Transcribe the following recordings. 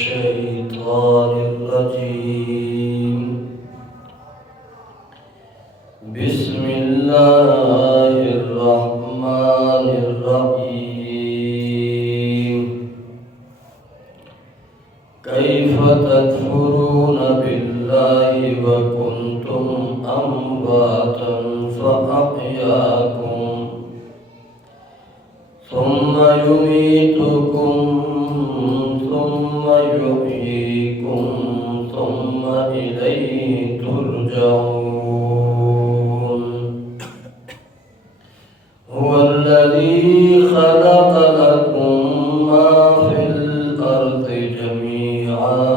الشيطان الرجيم بسم الله الرحمن الرحيم كيف تكفرون بالله وكنتم أمواتا فأحياكم ثم يميتكم ثم يحييكم ثم إليه ترجعون هو الذي خلق لكم ما في الأرض جميعا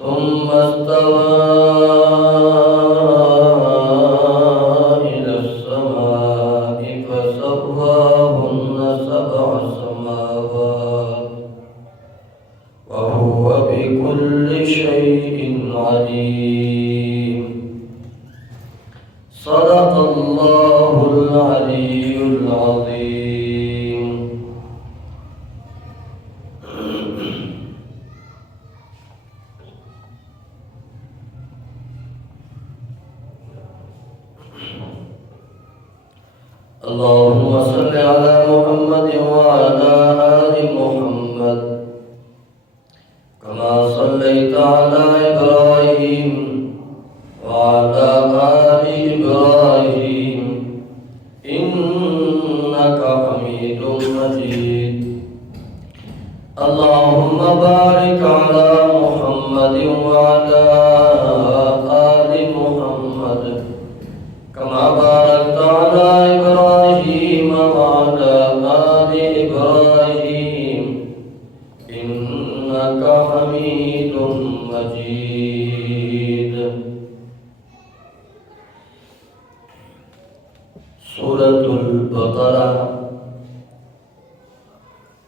ثم استوى إلى السماء فسواهن سبع سماوات وهو بكل شيء عليم صدق الله العلي العظيم اللهم صل على محمد وعلى آل محمد كما صليت على إبراهيم وعلى آل إبراهيم إنك حميد مجيد اللهم بارك على محمد وعلى آل محمد كما باركت على إبراهيم وعلى آل إبراهيم إنك حميد مجيد سورة البقرہ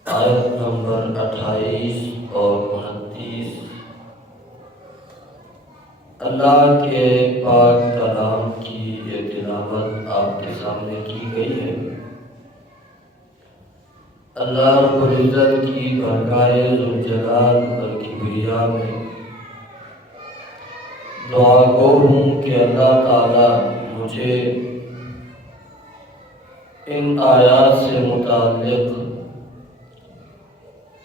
آیت نمبر 28 اور 29 اللہ کے پاک کلام کی یہ تلاوت آپ کے سامنے کی گئی ہے۔ اللہ رب العزت کی بارگاہ ذوالجلال والکبریاء میں دعا گو ہوں کہ اللہ تعالی مجھے ان آیات سے متعلق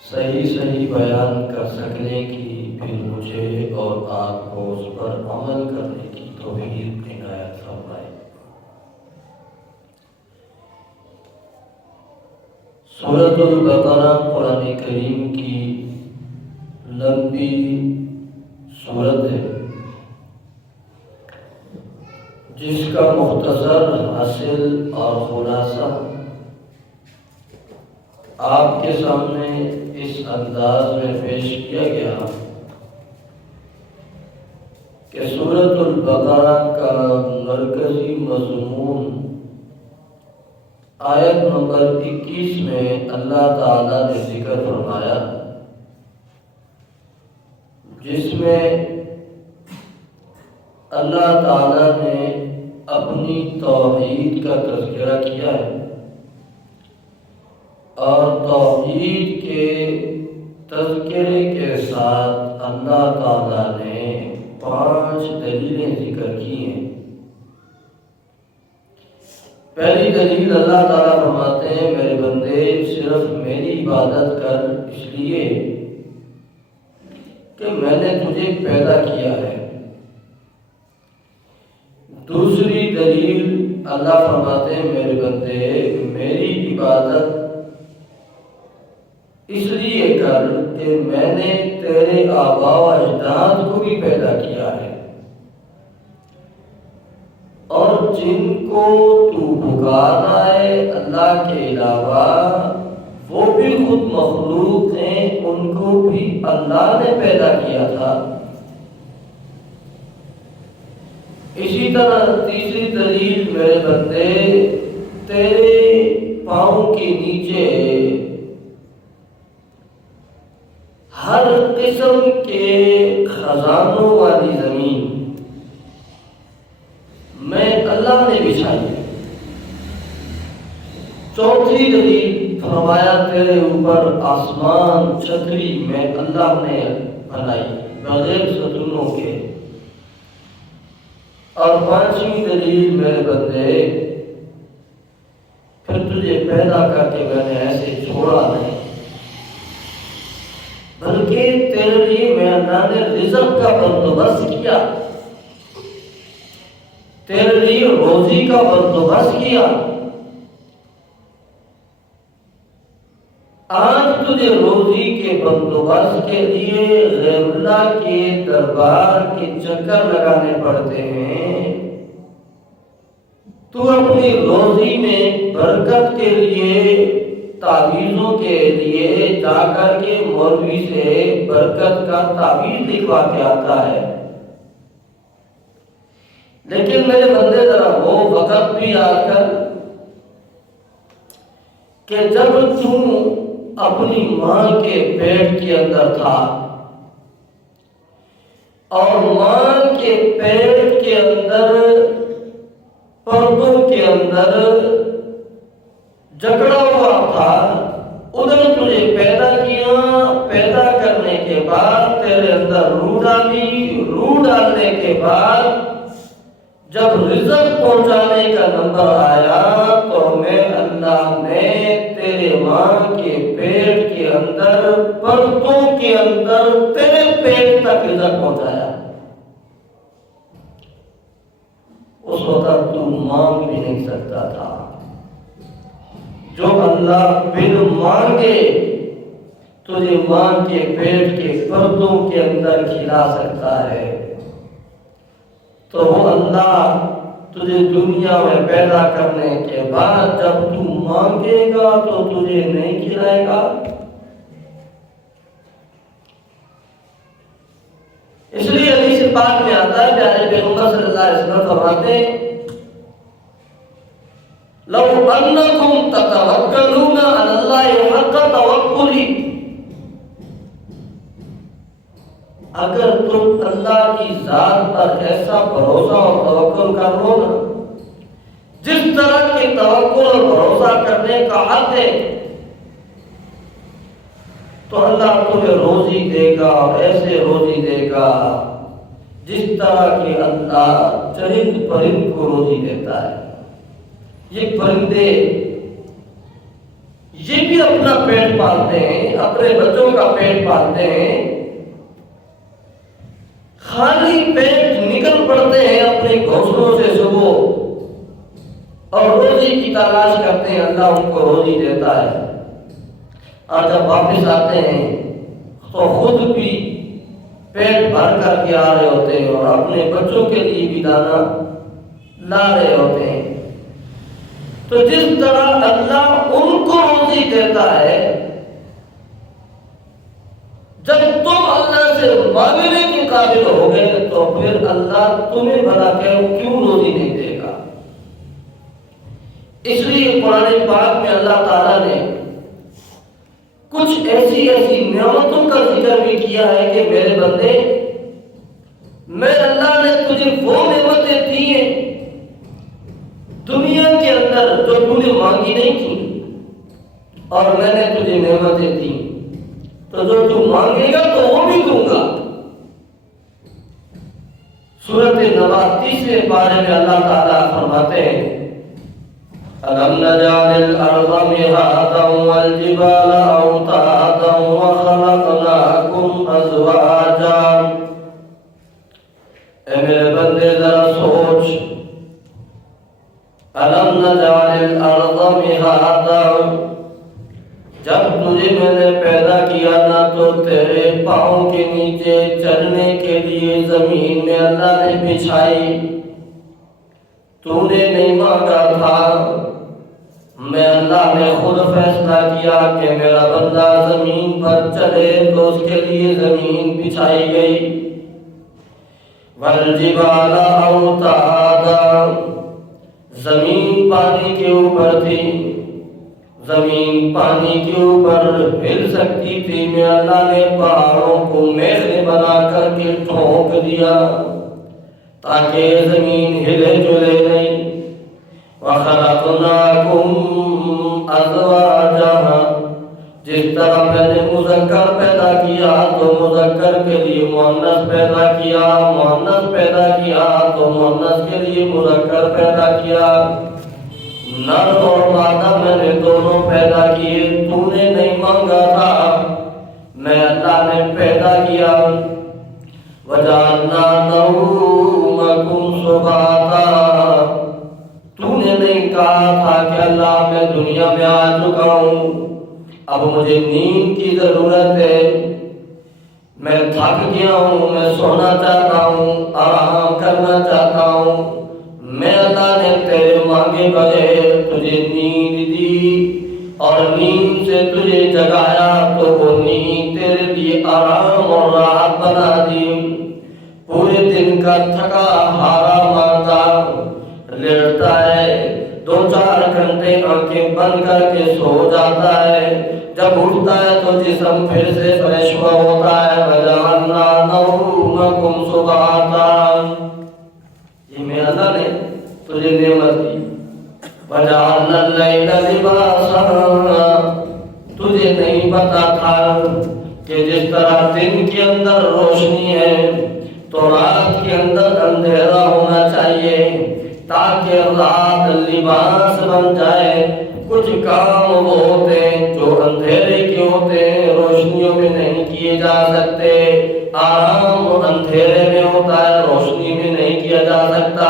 صحیح بیان کر سکنے کی، پھر مجھے اور آپ کو اس پر عمل کرنے کی توفیق عنایت فرمائے۔ سورۃ البقرہ قرآن کریم کی لمبی سورت ہے جس کا مختصر حاصل اور خلاصہ آپ کے سامنے اس انداز میں پیش کیا گیا کہ سورۃ البقرہ کا مرکزی مضمون آیت نمبر 21 میں اللہ تعالیٰ نے ذکر فرمایا، جس میں اللہ تعالیٰ نے اپنی توحید کا تذکرہ کیا ہے، اور توحید کے تذکرے کے ساتھ اللہ تعالیٰ نے 5 دلیلیں ذکر کی ہیں۔ پہلی دلیل اللہ تعالیٰ فرماتے ہیں، میرے بندے صرف میری عبادت کر، اس لیے کہ میں نے تجھے پیدا کیا ہے۔ دوسری دلیل اللہ فرماتے ہیں، میرے بندے میری عبادت اس لیے کر کہ میں نے تیرے آباء و اجداد کو بھی پیدا کیا ہے، اور جن کو تو پکارا ہے اللہ کے علاوہ وہ بھی خود مخلوق ہیں، ان کو بھی اللہ نے پیدا کیا تھا۔ اسی طرح تیسری دلیل، میرے بندے تیرے پاؤں کے نیچے ہر قسم کے خزانوں والی زمین میں اللہ نے بچھائی ہے۔ چوتھی دلیل فرمایا تیرے اوپر آسمان چھتری میں اللہ نے بنائی بغیر ستونوں کے۔ اور پانچویں دلیل میرے بندے، پھر تجھے پیدا کر کے میں نے ایسے چھوڑا نہیں، بلکہ تیرے لیے میں اللہ نے رزق کا بندوبست کیا، تیرے لیے روزی کا بندوبست کیا۔ آج تجھے روزی کے بندوبست کے لیے غیر اللہ کے دربار کے چکر لگانے پڑتے ہیں۔ تو اپنی روزی میں برکت کے لیے، تعویذوں کے لیے جا کر کے مولوی سے برکت کا تعویذ لکھوا کے آتا ہے، لیکن میرے بندے ذرا وہ وقت بھی آ کر کہ جب تم اپنی ماں کے پیٹ کے اندر تھا اور ماں کے پیٹ کے اندر پردوں کے اندر جکڑا ہوا تھا، ادھر تجھے پیدا کیا، پیدا کرنے کے بعد تیرے اندر روح ڈالی، روح ڈالنے کے بعد جب رزق پہنچانے کا نمبر آیا تو میں اللہ نے تیرے ماں کے پیٹ کے اندر پردوں کے اندر تیرے پیٹ تک رزق پہنچایا۔ اس وقت تو مانگ بھی نہیں سکتا تھا، جو اللہ بن مانگے تجھے ماں کے پیٹ کے پردوں کے اندر کھلا سکتا ہے، تو وہ اللہ تجھے دنیا میں پیدا کرنے کے بعد جب تو مانگے گا تو تجھے نہیں کھلائے گا۔ اس لیے حدیث پاک میں آتا ہے، پیارے پیغمبر صلی اللہ علیہ وسلم فرماتے ہیں، لو انکم تتوکلون علی اللہ حق توکلہ، اگر تم اللہ کی ذات پر ایسا بھروسہ اور توکل کر لو نا جس طرح کے توکل اور بھروسہ کرنے کا حق ہے، تو اللہ تمہیں روزی دے گا اور ایسے روزی دے گا جس طرح کہ اللہ چرند پرند کو روزی دیتا ہے۔ یہ پرندے یہ بھی اپنا پیٹ پالتے ہیں، اپنے بچوں کا پیٹ پالتے ہیں، خالی پیٹ نکل پڑتے ہیں اپنے گھونسلوں سے صبح اور روزی کی تلاش کرتے ہیں، اللہ ان کو روزی دیتا ہے، اور جب واپس آتے ہیں تو خود بھی پیٹ بھر کر کے آ رہے ہوتے ہیں اور اپنے بچوں کے لیے بھی دانا لا رہے ہوتے ہیں۔ تو جس طرح اللہ ان کو روزی دیتا ہے، جب تم اللہ سے مانگنے کے قابل ہو گئے تو پھر اللہ تمہیں بھلا کیوں روزی نہیں دے گا۔ اس لیے قرآن پاک میں اللہ تعالیٰ نے کچھ ایسی نعمتوں کا ذکر بھی کیا ہے کہ میرے بندے، میں اللہ نے تجھے وہ نعمتیں دی ہیں دنیا کے اندر جو تو نے مانگی نہیں تھی، اور میں نے تجھے نعمتیں دی، تو جو تو مانگے گا تو وہ بھی دوں گا۔ سورۃ نبا 30 پارے میں اللہ تعالیٰ فرماتے ہیں، أَلَمْ نَجْعَلِ الْأَرْضَ مِهَادًا وَالْجِبَالَ أَوْتَادًا وَخَلَقْنَاكُمْ أَزْوَاجًا۔ اے میرے بندے ذرا سوچ، أَلَمْ نَجْعَلِ الْأَرْضَ مِهَادًا، جب تجھے میں نے پیدا کیا نا تو تیرے پاؤں کے نیچے چلنے کے لیے زمین میں اللہ نے بچھائی، تو نے نہیں مانگا تھا، میں اللہ نے خود فیصلہ کیا کہ میرا بندہ زمین پر چلے تو اس کے لیے زمین بچھائی گئی۔ وَالْجِبَالَ أَوْتَادًا، زمین پانی کے اوپر تھی، زمین پانی کے اوپر ہل سکتی تھی، میں اللہ نے پہاڑوں کو میخیں بنا کر کے ٹھونک دیا تاکہ زمین ہلے جلے نہیں۔ وَخَلَقْنَاكُمْ أَزْوَاجًا، جس طرح میں نے مذکر پیدا کیا تو مذکر کے لیے مؤنث پیدا کیا، مؤنث پیدا کیا تو مؤنث کے لیے مذکر پیدا کیا، نر اور مادہ میں نے دونوں پیدا کیے، تو نے نہیں مانگا تھا، میں اللہ نے پیدا کیا۔ وَجَعَلْنَا نَوْمَكُمْ سُبَاتًا، تو نے نہیں کہا تھا کہ اللہ میں دنیا میں آ چکا ہوں، اب مجھے نیند کی ضرورت ہے، میں تھک گیا ہوں، میں سونا چاہتا ہوں، آرام کرنا چاہتا ہوں۔ میں اللہ نے تیرے مانگے بغیر تجھے نیند دی اور نیند سے تجھے جگایا تو وہ نیند تیرے لیے آرام اور راحت بنا دی۔ پورے دن کا تھکا ہارا مارتا لیٹتا ہے، 2-4 گھنٹے آنکھیں بند کر کے سو جاتا ہے، جب اٹھتا ہے تو جسم پھر سے فریش ہوتا ہے۔ وَجَعَلْنَا نَوْمَكُمْ سُبَاتًا، یہ میں اللہ نے تجھے نعمت دی۔ وَجَعَلْنَا اللَّيْلَ لِبَاسًا، تجھے نہیں پتا تھا کہ جس طرح دن کے اندر روشنی ہے تو رات کے اندر اندھیرا ہونا چاہیے تاکہ رات لباس بن جائے۔ کچھ کام وہ ہوتے ہیں جو اندھیرے کے ہوتے ہیں، روشنیوں میں نہیں کیے جا سکتے، آرام اندھیرے میں ہوتا ہے، روشنی میں نہیں کیا جا سکتا۔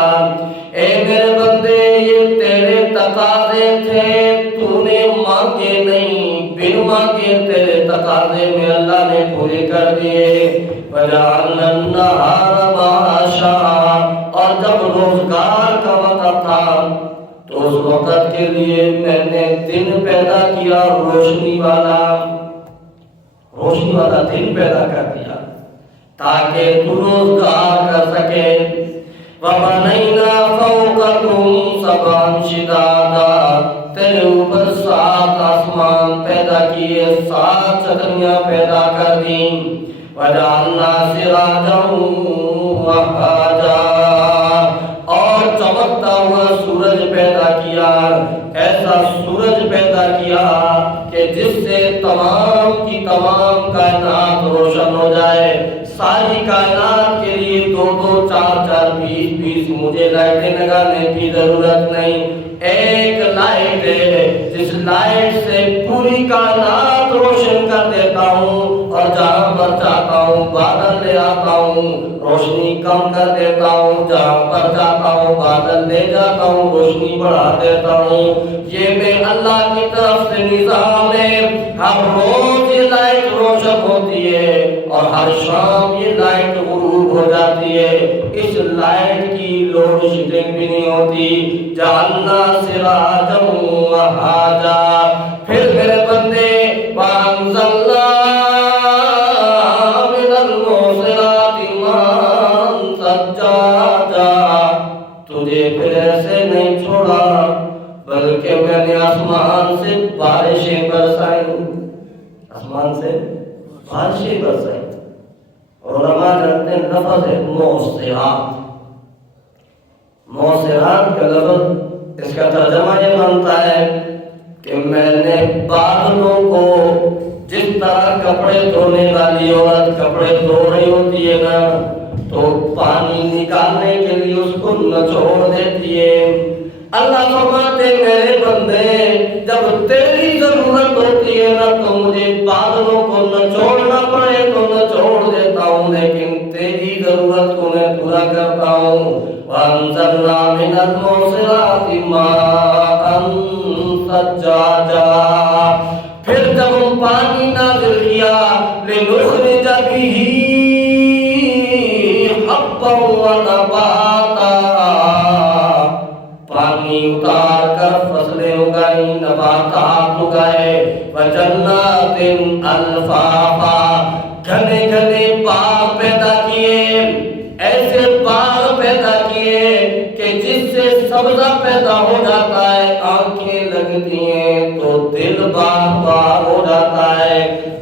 اے میرے بندے، یہ تیرے تقاضے تھے، تو نے مانگے نہیں، بن مانگے تیرے تقاضے میں اللہ نے پورے کر دیے۔ وَجَعَلْنَا النَّهَارَ مَعَاشًا، اور جب روزگار کا وقت تھا تو اس وقت کے لیے میں نے دن پیدا کیا، روشنی والا دن پیدا کر دیا تاکہ تو روزگار کر سکے۔ وَبَنَيْنَا فَوْقَكُمْ سَبْعًا شِدَادًا، تیرے اوپر 7 آسمان پیدا کیے، 7 چھتریاں پیدا کر دیں۔ وَجَعَلْنَا سِرَاجًا وَهَّاجًا، اور چمکتا ہوا سورج پیدا کیا، ایسا سورج پیدا کیا کہ جس سے تمام کی تمام کائنات روشن ہو جائے۔ ساری کائنات کے لیے 2-2 4-4 20-20 مجھے لائٹیں لگانے کی ضرورت نہیں، ایک لائٹ ہے جس لائٹ سے پوری کائنات روشن کر دیتا ہوں، اور جہاں پر چاہتا ہوں بادل لے آتا ہوں، روشنی کم کر دیتا ہوں، جہاں پر چاہتا ہوں بادل لے جاتا ہوں، روشنی بڑھا دیتا ہوں۔ یہ میں اللہ کی طرف سے نظام ہے، ہر روز یہ لائٹ روشن ہوتی ہے اور ہر شام یہ لائٹ غروب ہو جاتی ہے، اس لائٹ کی لوڈ شیڈنگ بھی نہیں ہوتی۔ جعلنا سراجا وہاجا، پھر میرے بندے وانزلنا من المعصرات ماء ثجاجا، تجھے پھر ایسے نہیں چھوڑا بلکہ میں نے آسمان سے بارشیں برسائیں، آسمان سے بارشیں برسائیں۔ علماء کہتے ہیں لفظ ہے معصرات، معصرات کا لفظ اس کا ترجمہ یہ بنتا ہے کہ میں نے بادلوں کو، جس طرح کپڑے دھونے والی عورت کپڑے دھو رہی ہوتی ہے نا تو پانی نکالنے کے لیے اس کو نچوڑ دیتی ہے، اللہ فرماتے میرے بندے جب تیری ضرورت ہوتی ہے نا تو مجھے بادلوں کو نچوڑنا پڑے تو نچوڑ دیتا ہوں، لیکن تیری ضرورت کو میں پورا کرتا ہوں۔ وَأَنزَلْنَا مِنَ الْمُعْصِرَاتِ مَاءً ثَجَّاجًا، پھر جب ہم پانی نازل کیا لِنُخْرِجَ بِهِ حَبًّا وَنَبَاتًا، پانی اتار کر فصلیں اگائی، نباتات اگائے۔ وَجَنَّاتٍ أَلْفَافًا، گھنے گھنے باغ پیدا کیے، ایسے باغ پیدا کیے کہ جس سے سبزہ پیدا ہو جاتا ہے، آنکھیں لگتی ہیں تو دل باغ باغ ہو جاتا ہے،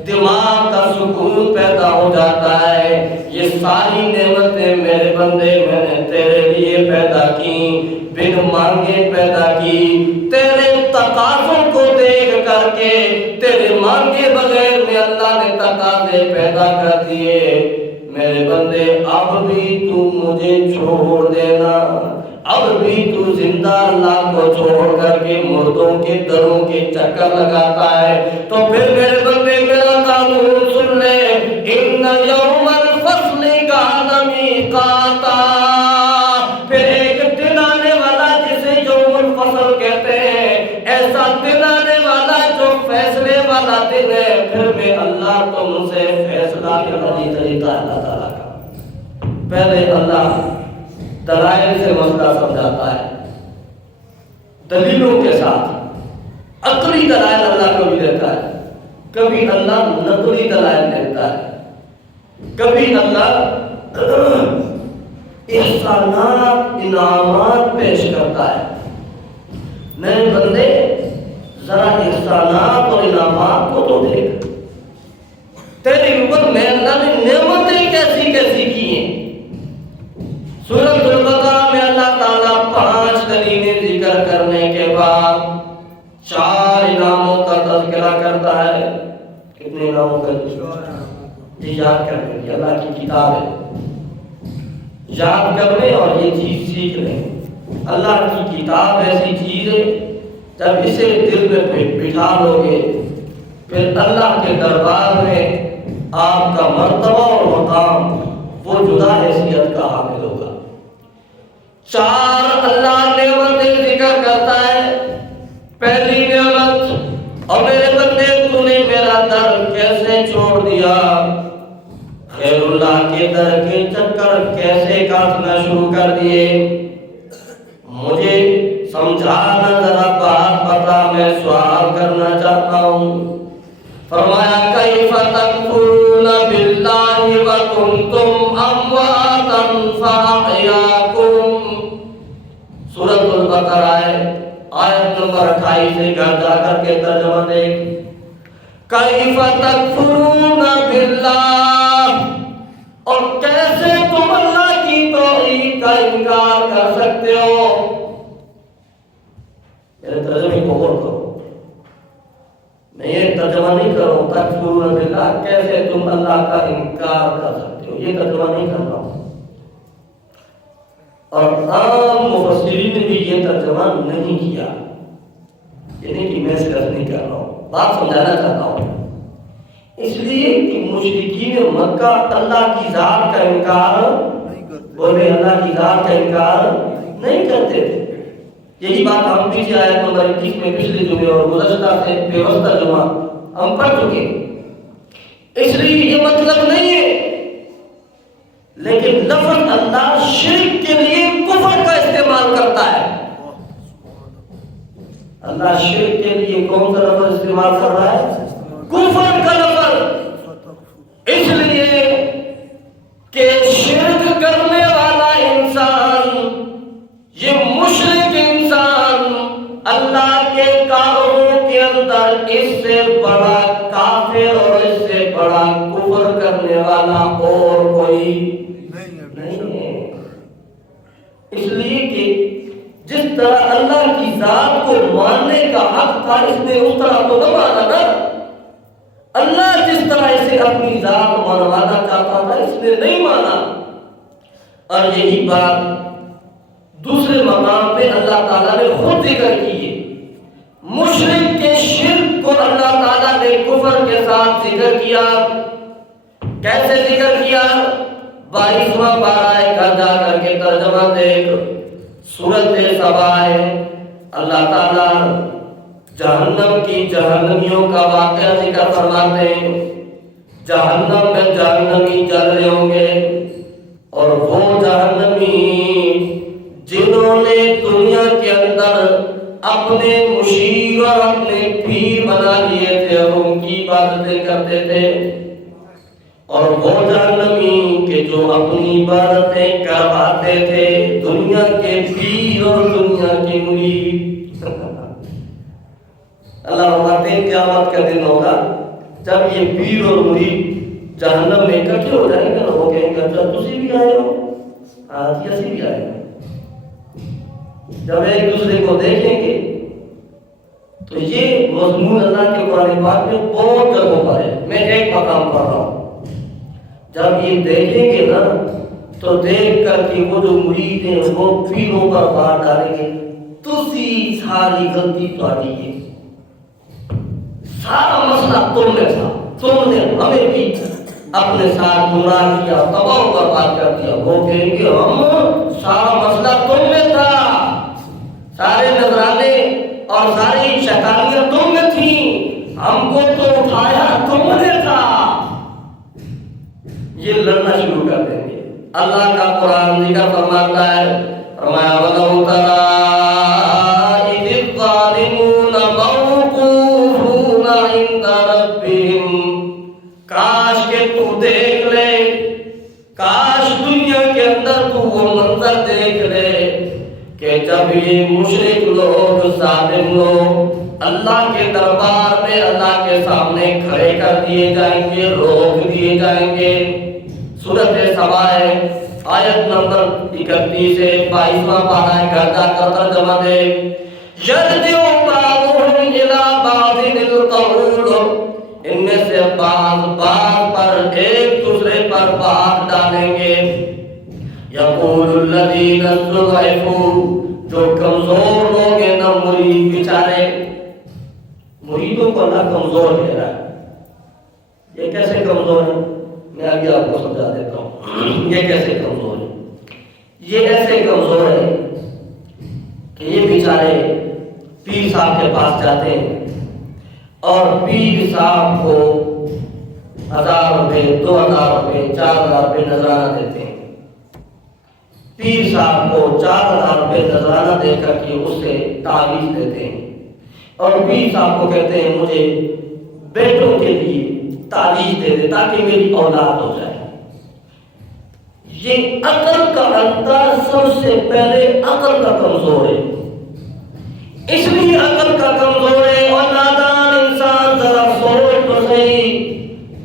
دماغ کا سکون پیدا ہو جاتا ہے۔ یہ ساری نعمتیں میرے بندے میں نے تیرے لیے پیدا کی، بن مانگے پیدا کی، تیرے تقاضوں کو دیکھ کر کے تیرے مانگے بغیر میں اللہ نے تقاضے پیدا کر دیے. میرے بندے اب بھی تو مجھے چھوڑ دینا، اب بھی تو زندہ اللہ کو چھوڑ کر کے مردوں کے دروں کے چکر لگاتا ہے. تو پھر میرے بندے میرا قانون سن لے، ان یوم الفصل کان میقاتا. پھر ایک دن آنے والا جسے یوم الفصل کہتے ہیں، ایسا دن آنے والا جو فیصلے والا دن ہے. پھر میں اللہ تم سے فیصلہ کرنے طریقہ اللہ تعالیٰ کا. پہلے اللہ دلائل سے مسئلہ سمجھاتا ہے، دلیلوں کے ساتھ. عقلی دلائل اللہ کو بھی دیتا ہے، کبھی اللہ نقلی دلائل دیتا ہے، کبھی اللہ احسانات انعامات پیش کرتا ہے. میرے بندے ذرا احسانات اور انعامات کو تو دیکھ، تیرے اوپر میں اللہ نے نعمتیں کیسی کیسی کی ہیں. سورۃ البقرہ میں اللہ تعالیٰ 5 دلیلیں ذکر کرنے کے بعد 4 انعاموں کا تذکرہ کرتا ہے. کتنے انعاموں کا؟ یہ یاد کرنے کی اللہ کی کتاب ہے، یاد کرنے اور یہ چیز سیکھ لیں. اللہ کی کتاب ایسی چیز ہے، جب اسے دل میں بٹھا لو گے پھر اللہ کے دربار میں آپ کا مرتبہ اور مقام وہ جدا حیثیت کا حامل ہوگا. 4 اللہ نعمتیں ذکر کرتا ہے. پہلی نعمت، اور میرے بندے تو نے میرا در کیسے چھوڑ دیا، خیر اللہ کے در کے چکر کیسے کاٹنا شروع کر دیے. مجھے سمجھانا ذرا بات بتا، میں سوال کرنا چاہتا ہوں. فرمایا کیف تکفرون باللہ وکنتم امواتا فاحیاکم. سورۃ البقرہ آیت نمبر 28 سے گھر جا کر کے ترجمہ دیکھ. کیف تکفرون باللہ، اور کیسے تم اللہ کی توحید کا انکار کر سکتے ہو. میرے ترجمے کو غور کرو، میں یہ ترجمہ نہیں کر رہا ہوں تکفرون باللہ کیسے تم اللہ کا انکار کر سکتے ہو، یہ ترجمہ نہیں کر رہا ہوں. اور عام مفسرین نے بھی یہ ترجمہ نہیں کیا، یعنی کہ میں صرف نہیں کر رہا ہوں، بات سمجھانا چاہتا ہوں. اس لیے کہ مشرکین مکہ اللہ کی ذات کا انکار بولے، اللہ کی ذات کا انکار نہیں کرتے تھے. یہی بات ہم پیچھے آیت نمبر 21 میں پچھلے جمعے اور گزشتہ سے پیوستہ جمعہ ہم پڑھ چکے. اس لیے یہ مطلب نہیں ہے، لیکن لفظ اللہ شرک کے لیے کفر کا استعمال کرتا ہے. اللہ شرک کے لیے کون سا لفظ استعمال کر رہا ہے؟ کفر کا لفظ. اس لیے کہ شرک کرنے والا انسان، یہ مشرک انسان، اللہ کے کاروں کے اندر اس سے بڑا کافر اور اس سے بڑا کفر کرنے والا اور کوئی نہیں ہے. اس لیے کہ جس طرح اللہ کی ذات کو ماننے کا حق تھا، اس نے اس طرح تو نہ مانا نا. اللہ جس طرح اسے اپنی ذات منوانا چاہتا تھا اس نے نہیں مانا. اور یہی بات دوسرے مقام پہ اللہ تعالیٰ نے خود ذکر کی ہے. مشرک کے شرک کو اللہ تعالیٰ نے کفر کے ساتھ ذکر کیا. کیسے ذکر کیا؟ 22واں پارہ کا جا کر کے ترجمہ دیکھ. سورۃ سبا ہے، اللہ تعالیٰ جہنم کی جہنمیوں کا واقعہ ذکر فرماتے ہیں. جہنم میں جہنمی جل رہے ہوں گے، اور وہ جہنمی جنہوں نے دنیا کے اندر اپنے مشیر اور اپنے پیر بنا لیے تھے اور ان کی عبادتیں کرتے تھے، اور وہ جہنمی کہ جو اپنی عبادتیں کرواتے تھے دنیا کے پیر اور دنیا کے مرید. اللہ فرماتے ہیں قیامت کا دن ہوگا جب یہ پیر اور مرید جہنم میں اکٹھے ہو جائیں گے، وہ کہیں گے اچھا تسی بھی آئے ہو، آج اسی بھی آئے ہو. جب ایک دوسرے کو دیکھیں گے تو یہ مضمون اللہ کے قرآن پاک میں بہت جگہوں پر ہے. میں ایک مقام پڑھ رہا ہوں. جب یہ دیکھیں گے نا تو دیکھ کر کے وہ جو مرید ہیں وہ پیروں پر بار ڈالیں گے تسی ساری غلطی تمہاری ہے، سارا مسئلہ تم نے تھا، تم نے ہمیں بھی اپنے ساتھ گمراہ کیا، تباہ و برباد کر دیا. وہ کہیں گے ہم سارا مسئلہ تم میں تھا، سارے نذرانے اور ساری شیطانیاں تم میں تھیں، ہم کو تو اٹھایا تم نے تھا. یہ لڑنا شروع کر دیں گے. اللہ کا قرآن ذکر فرماتا ہے، فرمایا وَلَوْ تَرَىٰ إِذِ الظَّالِمُونَ مَوْقُوفُونَ عِندَ رَبِّهِمْ، کاش کہ تو دیکھ لے، کاش دنیا کے اندر تو وہ منظر دیکھ لے کہ جب یہ مشرک لوگ، ظالم لوگ اللہ کے دربار میں اللہ کے سامنے کھڑے کر دیے جائیں گے، روک دیے جائیں گے. سورۃ سبا ہے، آیت نمبر 31 سے 22واں پارہ ہے. گھر جا کر ترجمہ دے. یرجع بعضهم الی بعض القول، ان میں سے بعض پر ایک دوسرے پر بات ڈالیں گے. یقول الذین استضعفوا، جو کمزور لوگ ہیں نا مرید بیچارے، مریدوں کو اللہ کمزور کہہ رہا ہے. یہ کیسے کمزور ہے؟ میں آگے آپ کو سمجھا دیتا ہوں یہ کیسے کمزور ہے. یہ ایسے کمزور ہے کہ یہ بیچارے پیر صاحب کے پاس جاتے ہیں اور پیر صاحب کو 1000 روپے، 2000 روپے، 4000 روپے نذرانہ دیتے ہیں. پیر صاحب کو 4000 روپے نذرانہ دے کر کے اس سے تعویذ دیتے ہیں اور پیر صاحب کو کہتے ہیں مجھے بیٹوں کے لیے تعویذ دے دے تاکہ میری اولاد ہو جائے. یہ عقل کا انداز سب سے پہلے عقل کا کمزور ہے، اس لیے عقل کا کمزور ہے. اور نادان انسان ذرا سوچ تو صحیح،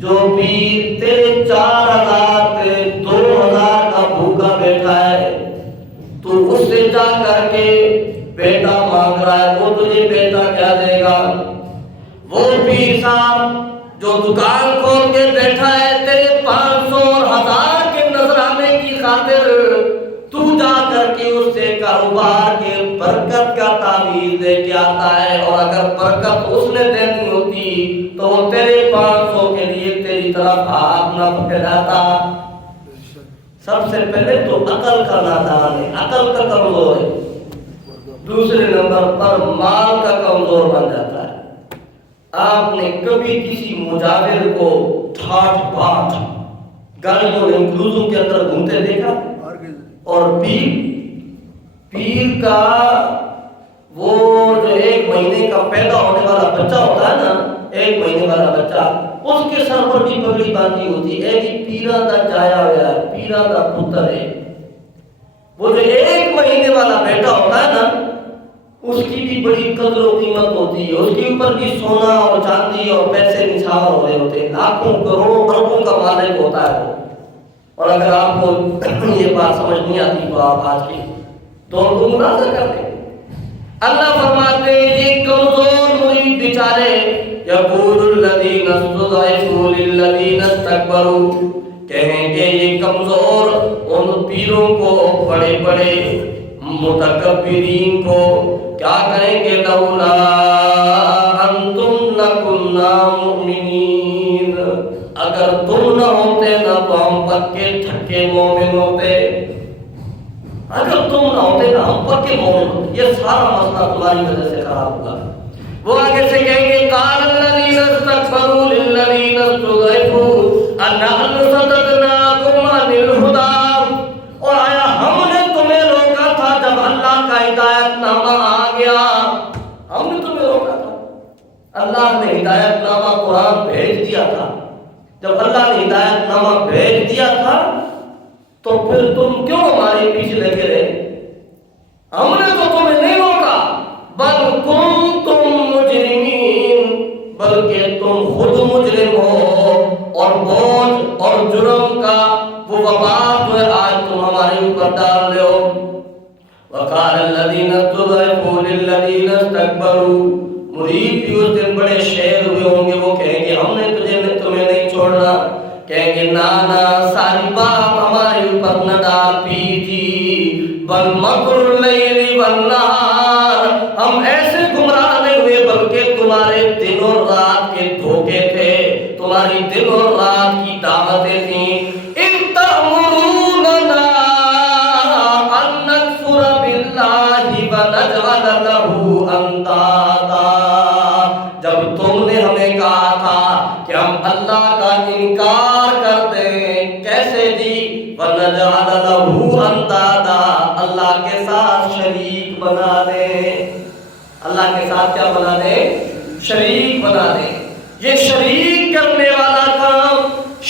جو پیر تیرے 4000 پہ 2000 کا بھوکا بیٹھا ہے، تو اس سے جا کر کے بیٹا مانگ رہا ہے، وہ تجھے بیٹا کیا دے گا؟ وہ پیر صاحب جو دکان کھول کے بیٹھا ہے تیرے 500 اور 1000 کے نذرانے کی خاطر، تو جا کر کے اس سے کاروبار کے برکت کا تعویذ دے کے آتا ہے، اور اگر برکت اس نے دینی ہوتی تو وہ تیرے 500 کے لیے تیری طرف ہاتھ نہ پھیلاتا. سب سے پہلے تو عقل کا نادان ہے، عقل کا کمزور ہے. دوسرے نمبر پر مال کا کمزور بن جاتا ہے. آپ نے کبھی کسی مجاور کو ٹھاٹ باٹ گاڑیوں انکلوزوں کے اندر گھومتے دیکھا؟ اور پیر کا وہ جو 1 مہینے کا پیدا ہونے والا بچہ ہوتا ہے نا، 1 مہینے والا بچہ، اس کے سر پر بھی پگڑی باندھی ہوتی ہے، جی پیرا دا جایا ہوا ہے، پیرا دا پتر ہے. وہ جو 1 مہینے والا بیٹا ہوتا ہے نا، اس کی بھی بڑی قدر و قیمت ہوتی ہے. اس کے اوپر بھی سونا اور چاندی اور پیسے نچھاور ہو رہے ہوتے ہیں، لاکھوں کروڑوں اربوں کا مالک ہوتا ہے وہ. اور اگر آپ کو یہ بات سمجھ نہیں آتی تو آپ آج کی دور کو مناظر کرتے ہیں. اللہ فرماتے ہیں یہ کمزور مرید بیچارے، یقول الذین استضعفوا للذین استکبروا، کہیں گے یہ کمزور ان پیروں کو، بڑے بڑے متکبرین کو کیا کہیں گے، لولا انتم لکنا مؤمنین، اگر تم نہ ہوتے نا تو ہم پکے ٹھکے مومن ہوتے، اگر تم نہ ہوتے نا ہم پکے مومن ہوتے. یہ سارا مسئلہ تمہاری وجہ سے خراب ہوگا. وہ آگے سے کہیں گے قال الذین استکبروا للذین استضعفوا انحن صددناکم عن الہدی، اور آیا ہم نے تمہیں روکا تھا جب اللہ کا ہدایت نامہ آ گیا؟ ہم نے تمہیں روکا تھا. اللہ نے ہدایت نامہ قرآن بھیج دیا تھا. جب اللہ نے ہدایت نامہ بھیج دیا تھا تو پھر تم کیوں ہمارے پیچھے لگے رہے؟ ہم نے تو تمہیں نہیں روکا. بل کنتم مجرمین، بلکہ تم خود مجرم ہو، اور بوجھ اور جرم کا وہ وبال جو ہے آج تم ہمارے اوپر ڈال رہے ہو. وقال الذین استضعفوا للذین استکبروا، مرید بھی اس دن بڑے شیر ہوئے ہوں گے، وہ کہیں گے ہم نے تمہیں نہیں چھوڑنا، کہیں گے نانا ساری بات ہمارے اوپر نہ ڈال پیجی، بل مکر اللیل والنہار، ہم ایسے گمراہ نہیں ہوئے بلکہ تمہارے دن اور رات کے دھوکے تھے، تمہاری دن اور رات کی دعوتیں تھیں۔ اِذْ تَأْمُرُونَنَا أَن نَّكْفُرَ بِاللَّهِ وَنَجْعَلَ لَهُ أَندَادًا، جب تم نے ہمیں کہا تھا کہ ہم اللہ کا انکار کر دیں، کیسے جی؟ وَنَجْعَلَ لَهُ أَندَادًا، اللہ کے ساتھ شریک بنا دیں، اللہ کے ساتھ کیا بنا دیں؟ شریک بنا دیں۔ یہ شریک کرنے والا کام،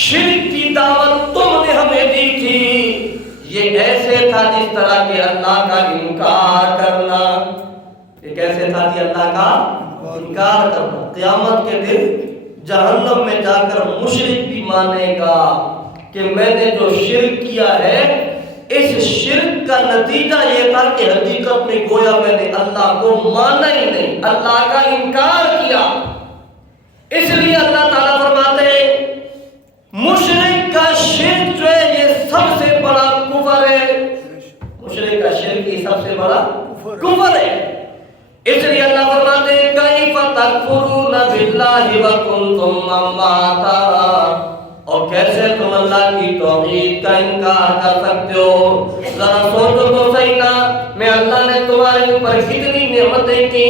شرک کی دعوت تم نے ہمیں دی تھی، یہ ایسے تھا جس طرح کہ اللہ کا انکار کرنا، یہ کیسے تھا کہ اللہ کا انکار کرنا۔ قیامت کے دن جہنم میں جا کر مشرک بھی مانے گا کہ میں نے جو شرک کیا ہے، اس شرک کا نتیجہ یہ تھا کہ حقیقت میں گویا میں نے اللہ کو مانا ہی نہیں، اللہ کا انکار کیا۔ اس لیے اللہ تعالیٰ فرماتے ہیں مشرک کا شرک جو ہے یہ سب سے بڑا کفر ہے، مشرک کا شرک یہ سب سے بڑا کفر ہے۔ اس لیے اللہ فرماتے ہیں کیف تکفرون باللہ وکنتم امواتا، اور کیسے تم اللہ کی توحید کا انکار کر سکتے ہو؟ ذرا سوچو تو صحیح نا، میں اللہ نے تمہارے اوپر کتنی نعمتیں کی،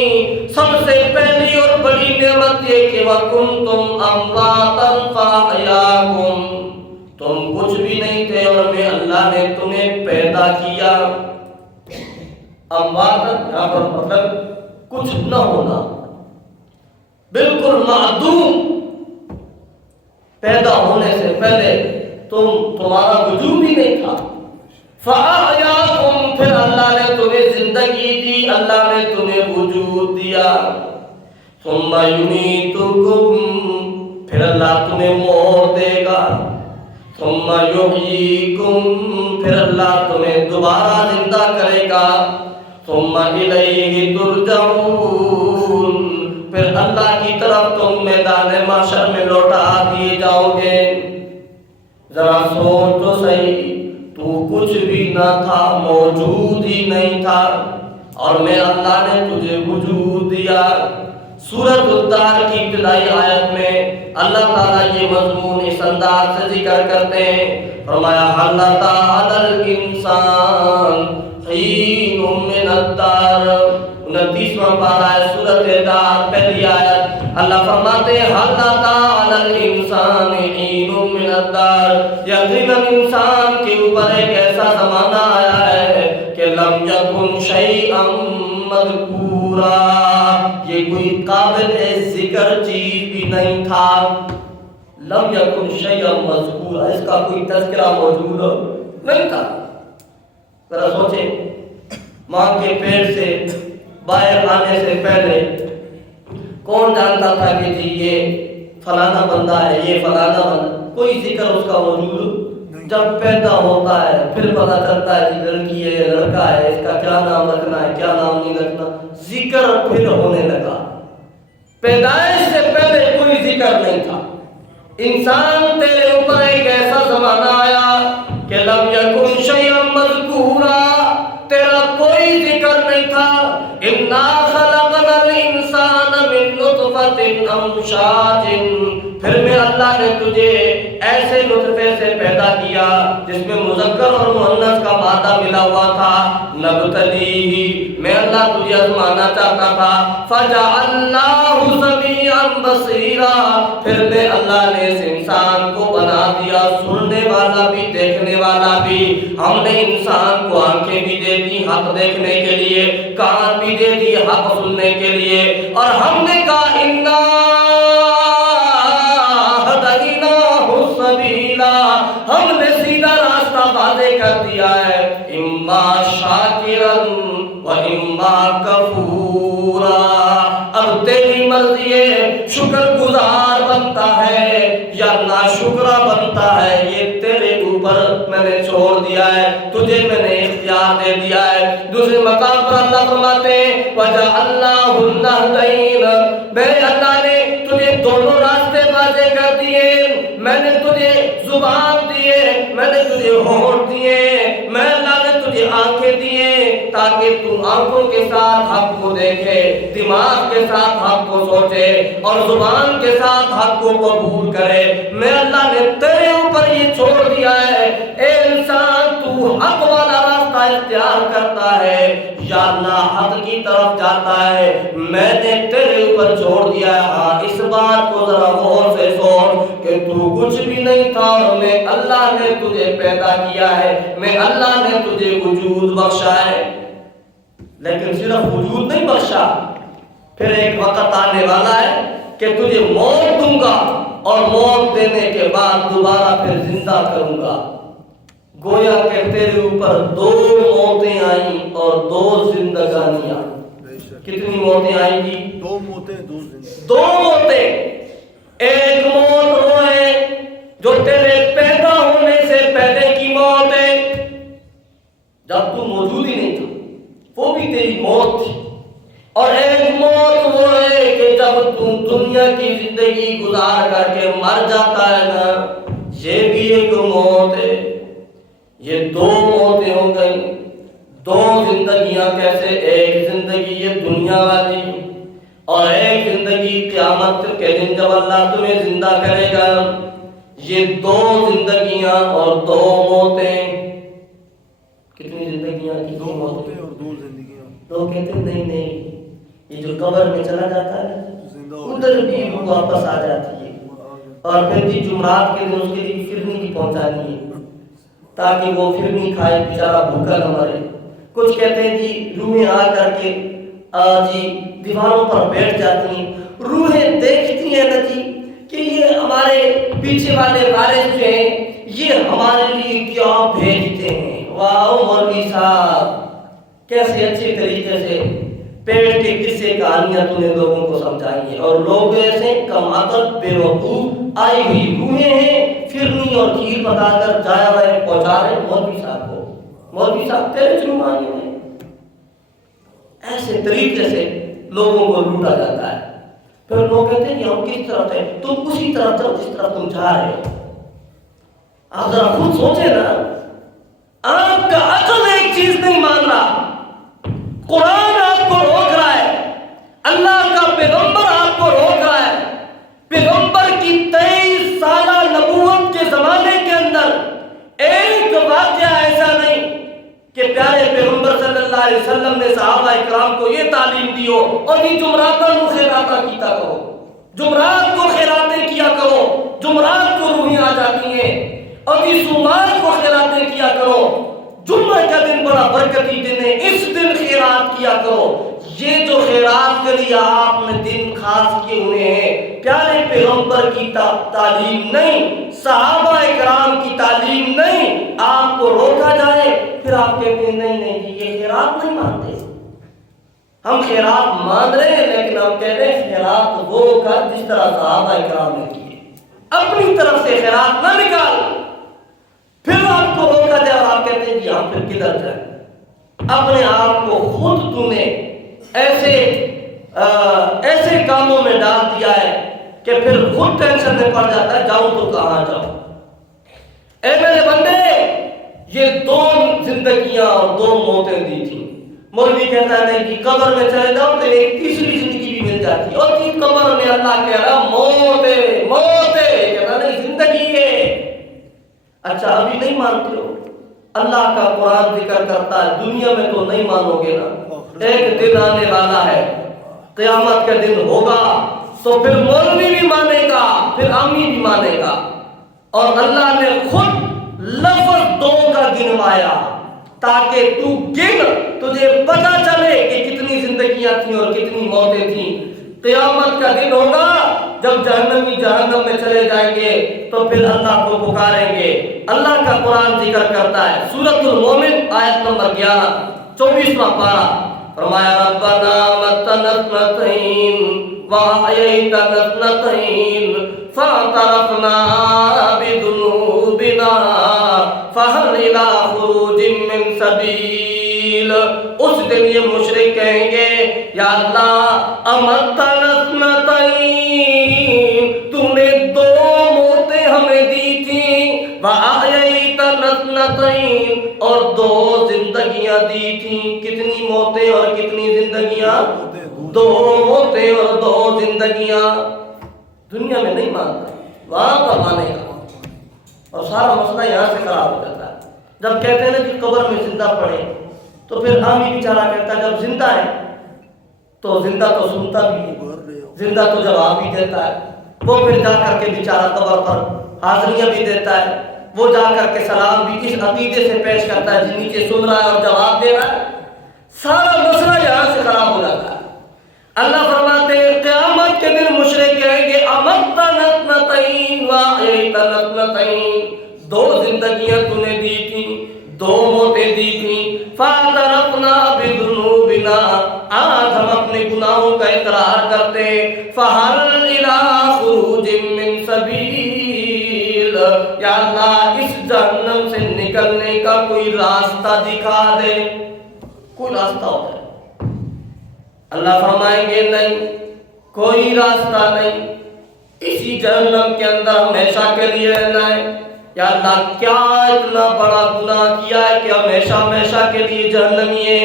سب سے پہلی اور بڑی نعمت یہ کہ وَكُنْتُمْ أَمْوَاتًا فَأَحْيَاكُمْ، تم کچھ بھی نہیں تھے اور میں اللہ نے تمہیں پیدا کیا۔ امواتن یہاں پر مطلب کچھ نہ ہونا، بالکل معدوم، پیدا ہونے سے پہلے تمہارا وجود ہی نہیں تھا۔ فَأَحْيَاكُمْ، پھر اللہ نے تمہیں زندگی دی، اللہ نے تمہیں وجود دیا۔ ثُمَّ يُمِيتُكُمْ، پھر اللہ تمہیں موت دے گا۔ ثُمَّ يُحْيِيكُمْ، پھر اللہ تمہیں دوبارہ زندہ کرے گا۔ ثُمَّ إِلَيْهِ تُرْجَعُونَ، پھر اللہ کی طرف تم میدان محشر میں لوٹا دیے جاؤ گے۔ ذرا سوچ تو صحیح، تو کچھ بھی نہ تھا، موجود ہی نہیں تھا، اور میں اللہ نے تجھے وجود دیا۔ سورۃ الطار کی ابتدائی آیت میں اللہ تعالیٰ یہ مضمون اس انداز سے ذکر کرتے ہیں، فرمایا هل أتى على الإنسان حين من الدهر، 29واں پارہ ہے سورۃ الدار پہلی آیت، اللہ فرماتے ہیں هل أتى على الإنسان حين من الدهر، یقیناً انسان کے اوپر ایک ایسا زمانہ آیا ہے کہ لم يكن شيئا مذکورا، یہ کوئی قابل ذکر چیز بھی نہیں تھا۔ لم یکن شیئا مذکورا، اس کا کوئی تذکرہ موجود نہیں تھا۔ ذرا سوچیں، ماں کے پیٹ سے باہر آنے سے پہلے کون جانتا تھا کہ جی یہ فلانا بندہ ہے، یہ فلانا بندہ، کوئی ذکر اس کا موجود؟ جب پیدا ہوتا ہے پھر پتہ چلتا ہے کہ لڑکی ہے لڑکا ہے، اس کا کیا نام رکھنا ہے کیا نام نہیں رکھنا، ذکر پھر ہونے لگا۔ پیدائش سے پہلے کوئی ذکر نہیں تھا۔ انسان تیرے اوپر ایک ایسا زمانہ آیا کہ لم یکن شیئا مذکورا، تیرا کوئی ذکر نہیں تھا۔ انا خلقنا الانسان من نطفۃ امشاج، پھر میں اللہ نے تجھے ایسے نطفے سے پیدا کیا جس میں مذکر اور مؤنث کا مادہ ملا ہوا تھا، نبتلیہ، میں اللہ تجھے آزمانا چاہتا تھا، فجعلناہ سمیعا بصیرا، پھر میں اللہ نے اس انسان کو بنا دیا سننے والا بھی دیکھنے والا بھی۔ ہم نے انسان کو آنکھیں بھی دے دی حق دیکھنے کے لیے، کان بھی دے دی حق سننے کے لیے، اور ہم نے کہا انا ہدیناہ السبیلا، ہم نے سیدھا راستہ واضح کر دیا ہے، اما شاکرا و اما کفورا، اب تیری مرضی ہے، شکر گزار بنتا ہے یا ناشکرا بنتا ہے، یہ تیرے اوپر اوپر میں نے چھوڑ دیا ہے، تجھے میں نے اختیار دے دیا ہے۔ دوسرے مقام پر اللہ فرماتے ہیں وَجَعَلْنَاهُ النَّهْدَيْنَ، میں اللہ نے تجھے دونوں راستے واضح کر دیے، میں نے تجھے زبان دیے، میں نے تجھے ہونٹ دیے، میں اللہ نے تجھے آنکھیں دیے تاکہ تو آنکھوں کے ساتھ حق کو دیکھے، دماغ کے ساتھ حق کو سوچے اور زبان کے ساتھ حق کو قبول کرے۔ میں اللہ نے تیرے اوپر یہ چھوڑ دیا ہے، اے انسان تو حق والا راستہ اختیار کرتا ہے یا اللہ حق کی طرف جاتا ہے، میں نے تیرے اوپر چھوڑ دیا ہے۔ ہاں اس بات کو ذرا غور سے سوچ کہ تو کچھ بھی نہیں تھا اور میں اللہ نے تجھے پیدا کیا ہے، میں اللہ نے تجھے وجود بخشا ہے، لیکن صرف وجود نہیں بخشا، پھر ایک وقت آنے والا ہے کہ تجھے موت دوں گا اور موت دینے کے بعد دوبارہ پھر زندہ کروں گا۔ گویا کہ تیرے اوپر دو موتیں آئیں اور دو زندگانیاں۔ کتنی موتیں آئیں گی؟ دو موتیں، دو زندگی۔ دو موتیں، ایک موت وہ ہے جو تیرے پیدا ہونے سے پہلے کی موت ہے، جب تو موجود ہی نہیں تھا، وہ بھی تیری موت تھی، اور ایک موت وہ ہے کہ جب تم دنیا کی زندگی گزار کر کے مر جاتا ہے نا، یہ بھی ایک موت ہے۔ یہ دو موتیں ہو گئی، دو زندگیاں کیسے؟ ایک زندگی یہ دنیا والی اور ایک زندگی قیامت کے دن جب اللہ تمہیں زندہ کرے گا۔ یہ دو زندگیاں اور دو موتیں، کتنی زندگیاں؟ دو موتیں اور دو زندگیاں۔ لوگ کہتے ہیں نہیں نہیں، یہ جو قبر میں چلا جاتا ہے ادھر بھی وہ واپس آ جاتی ہے، اور پھر بھی جمعرات کے دن اس کے لیے فرنی بھی پہنچانی ہے تاکہ وہ فرنی کھائے، بیچارہ بھوکا نہ مرے۔ کچھ کہتے ہیں جی روحیں آ کر کے جی دیواروں پر بیٹھ جاتی ہیں، روحیں دیکھتی ہیں نا جی کہ یہ ہمارے پیچھے والے وارث جو ہیں یہ ہمارے لیے کیا بھیجتے ہیں۔ واہ مولوی صاحب، کیسے اچھے طریقے سے پیٹ کے قصے کہانیاں تو نے لوگوں کو سمجھائی ہیں، اور لوگ ایسے کم عقل بے وقوف آئی ہوئی روحیں ہیں، فرنی اور کھیر پکا کر جایا رہے پہنچا رہے مولوی صاحب کو۔ مولوی صاحب تیرے چنمانی میں ایسے طریقے سے لوگوں کو لوٹا جاتا ہے۔ پھر لوگ کہتے ہیں کہ ہم کس طرف ہیں؟ تم اسی طرف جاؤ جس طرف تم جا رہے ہو۔ آپ ذرا خود سوچیں نا، آپ کا عقل ایک چیز نہیں مان رہا، قرآن آپ کو روک رہا ہے، اللہ کا پیغمبر آپ کو روک رہا ہے۔ پیغمبر کی 23 سالہ نبوت کے زمانے کے اندر ایک واقعہ ایسا نہیں کہ پیارے پیغمبر صلی اللہ علیہ وسلم نے صحابہ اکرام کو یہ تعلیم دی ہو اور یہ جمعراتاں کو خیراتاں کیتا کرو، جمعرات کو خیراتیں کیا کرو، جمعرات کو روحیں آ جاتی ہیں، اور یہ سوموار کو خیراتیں کیا کرو، جمعہ کا دن بڑا برکتی دن ہے، اس دن خیرات کیا کرو۔ یہ جو خیرات کے لیے آپ نے دن خاص کیے ہوئے ہیں، پیارے پیغمبر کی تعلیم نہیں، صحابہ اکرام کی تعلیم نہیں، آپ کو روکا جائے پھر آپ کہتے ہیں نہیں نہیں جی یہ خیرات نہیں مانتے، ہم خیرات مان رہے ہیں لیکن ہم کہہ رہے ہیں خیرات وہ کر جس طرح صحابہ اکرام نے کیے، اپنی طرف سے خیرات نہ نکال۔ پھر آپ کو روکا جائے اور آپ کہتے ہیں جی ہم پھر کدھر جائیں؟ اپنے آپ کو خود تم نے ایسے کاموں میں ڈال دیا ہے کہ پھر خود ٹینشن میں پڑ جاتا ہے جاؤں تو کہاں جاؤں۔ اے میرے بندے، یہ دو زندگیاں اور دو موتیں دی تھیں۔ مولوی کہتا ہے نہیں کہ قبر میں چلے جاؤ تو ایک تیسری زندگی بھی مل جاتی ہے، اور تین قبر میں اللہ کہہ رہا موت ہے، موت ہے، کہتا نہیں زندگی ہے۔ اچھا ابھی نہیں مانتے ہو؟ اللہ کا قرآن ذکر کرتا ہے دنیا میں تو نہیں مانو گے نا، ایک دن آنے والا ہے، قیامت کا دن ہوگا تو پھر مولوی بھی مانے گا، پھر عامی بھی مانے گا، اور اللہ نے خود لفظ دو کا گنوایا تاکہ تو گن، تجھے پتا چلے کہ کتنی زندگیاں تھیں اور کتنی موتیں تھیں۔ قیامت کا دن ہوگا جب جہنمی جہنم میں چلے جائیں گے تو پھر اللہ کو پکاریں گے۔ اللہ کا قرآن ذکر کرتا ہے سورۃ المومن آیت نمبر 11 24واں پارہ، فرمایا ربنا متنا اثنتین وَأَحْيَيْتَنَا اثْنَتَيْنِ فَاعْتَرَفْنَا بِذُنُوبِنَا فَهَلْ إِلَىٰ خُرُوجٍ مِّن سَبِيلٍ۔ اس دن یہ مشرک کہیں گے یا اللہ أَمَتَّنَا اثْنَتَيْنِ، تو نے دو موتیں ہمیں دی تھیں، وَأَحْيَيْتَنَا اثْنَتَيْنِ، اور دو زندگیاں دی تھیں۔ کتنی موتیں اور کتنی زندگیاں؟ دو موتیں اور دو زندگیاں۔ دنیا میں نہیں مانتا، وہاں پر مانے گا، اور سارا مسئلہ یہاں سے خراب ہو جاتا ہے۔ جب کہتے ہیں نا کہ قبر میں زندہ پڑے تو پھر عامی بیچارہ کہتا ہے جب زندہ ہے تو زندہ تو سنتا بھی ہے، زندہ تو جواب بھی دیتا ہے، وہ پھر جا کر کے بیچارہ قبر پر حاضریاں بھی دیتا ہے، وہ جا کر کے سلام بھی اس عقیدے سے پیش کرتا ہے جن نیچے سن رہا ہے اور جواب دے رہا ہے۔ سارا مسئلہ یہاں سے خراب ہو جاتا ہے۔ اللہ فرماتے ہیں قیامت کے دن مشرک کہیں گے أَمَتَّنَا اثْنَتَيْنِ وَأَحْيَيْتَنَا اثْنَتَيْنِ، دو زندگیاں تو نے دی تھیں، دو موتیں دی تھیں، فَاعْتَرَفْنَا بِذُنُوبِنَا، آج ہم اپنے گناہوں کا اقرار کرتے ہیں، فَهَلْ إِلَىٰ خُرُوجٍ مِّن سَبِيلٍ، یا اللہ اس جہنم سے نکلنے کا کوئی راستہ دکھا دے، کوئی راستہ ہوتا ہے؟ اللہ فرمائیں گے نہیں، کوئی راستہ نہیں، اسی جہنم کے اندر ہمیشہ کے لیے رہنا ہے۔ یا اللہ کیا اتنا بڑا گناہ کیا ہے کہ ہمیشہ ہمیشہ کے لیے جہنمی ہے؟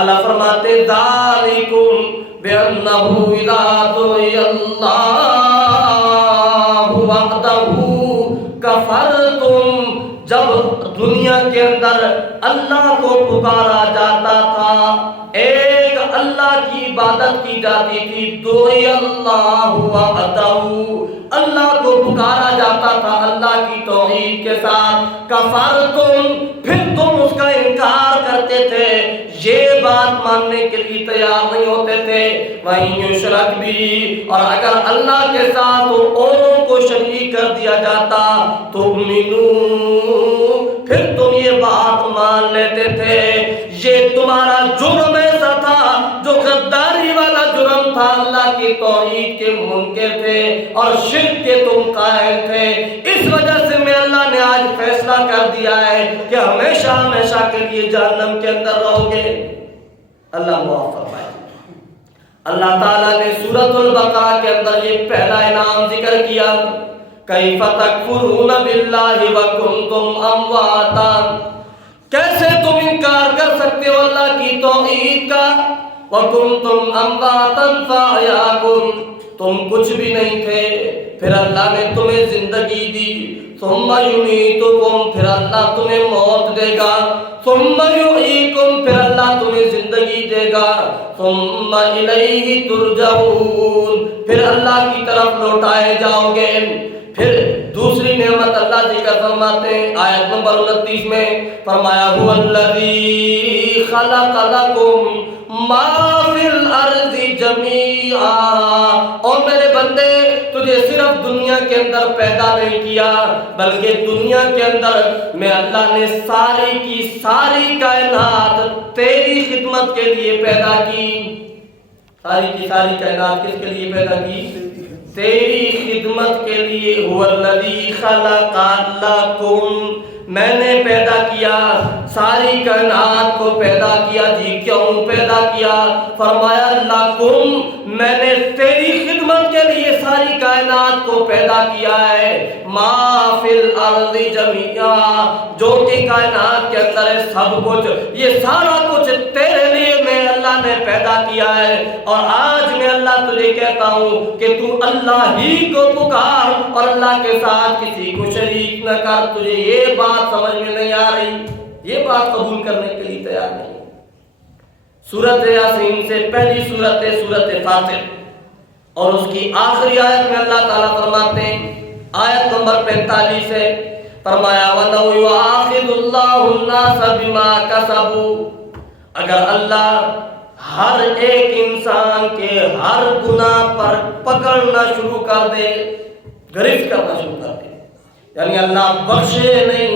اللہ فرماتے ذالکم بأنہ اذا دعی اللہ وحدہ کفرتم، جب دنیا کے اندر اللہ کو پکارا جاتا تھا، ایک اللہ کی عبادت کی جاتی تھی، دعی اللہ وحدہ، اللہ کو پکارا جاتا تھا اللہ کی توحید کے ساتھ، کفرتم، پھر تم اس کا انکار کرتے تھے، یہ بات ماننے کے لیے تیار نہیں ہوتے تھے۔ وَإِن يُشْرَكْ بِهِ، اور اگر اللہ کے ساتھ اوروں کو شریک کر دیا جاتا تُؤْمِنُوا، پھر تم یہ بات مان لیتے تھے۔ یہ تمہارا جرم ایسا تھا جو غداری والا جرم تھا، اللہ کی توحید کے منکر تھے اور شرک کے تم قائل تھے، اس وجہ سے میں اللہ نے آج فیصلہ کر دیا ہے کہ ہمیشہ ہمیشہ کے لیے جہنم کے اندر رہو گے۔ اللہ معاف فرمائے۔ اللہ تعالیٰ نے سورۃ البقرہ کے اندر یہ پہلا انعام ذکر کیا، کیف تکفرون باللہ وکنتم امواتا، کیسے تم انکار کر سکتے ہو اللہ کی توحید کا، وکنتم امواتا فاحیاکم، تم کچھ بھی نہیں تھے، پھر اللہ نے تمہیں زندگی دی، ثم یمیتکم، پھر اللہ تمہیں موت دے گا، ثم یحییکم، پھر اللہ تمہیں زندگی دے گا، ثم الیہ ترجعون، پھر اللہ کی طرف لوٹائے جاؤ گے۔ پھر دوسری نعمت اللہ ذکر فرماتے ہیں آیت نمبر 29 میں، فرمایا هو الذی خلق لکم ما فی الارض جمیعا، اور میرے بندے تجھے صرف دنیا کے اندر پیدا نہیں کیا بلکہ دنیا کے اندر میں اللہ نے ساری کی ساری کائنات تیری خدمت کے لیے پیدا کی۔ ساری کی ساری کائنات کس کے لیے پیدا کی؟ تیری خدمت کے لیے۔ هو الذی خلق لکم، میں نے پیدا کیا، ساری کائنات کو پیدا کیا۔ جی کیوں پیدا کیا؟ فرمایا لکم، میں نے تیری خدمت کے لیے ساری کائنات کو پیدا کیا ہے، ما فی الارض جمیعا، جو کہ کائنات کے اندر ہے سب کچھ، یہ سارا کچھ تیرے لیے میں اللہ نے پیدا کیا ہے۔ اور آج میں اللہ تجھے کہتا ہوں کہ تو اللہ ہی کو پکار اور اللہ کے ساتھ کسی کو شریک نہ کر۔ تجھے یہ بات سمجھ میں نہیں آ رہی، یہ بات قبول کرنے کے لیے تیار نہیں۔ سورۃ یاسین سے پہلی سورت ہے سورۃ فاطر، اور اس کی آخری آیت میں اللہ تعالیٰ فرماتے ہیں آیت نمبر 45 ہے، فرمایا وَلَوْ يُؤَاخِذُ اللَّهُ النَّاسَ بِمَا كَسَبُوا، اگر اللہ ہر ایک انسان کے ہر گناہ پر پکڑنا شروع کر دے، گرفت کرنا شروع کر دے، یعنی اللہ بخشے نہیں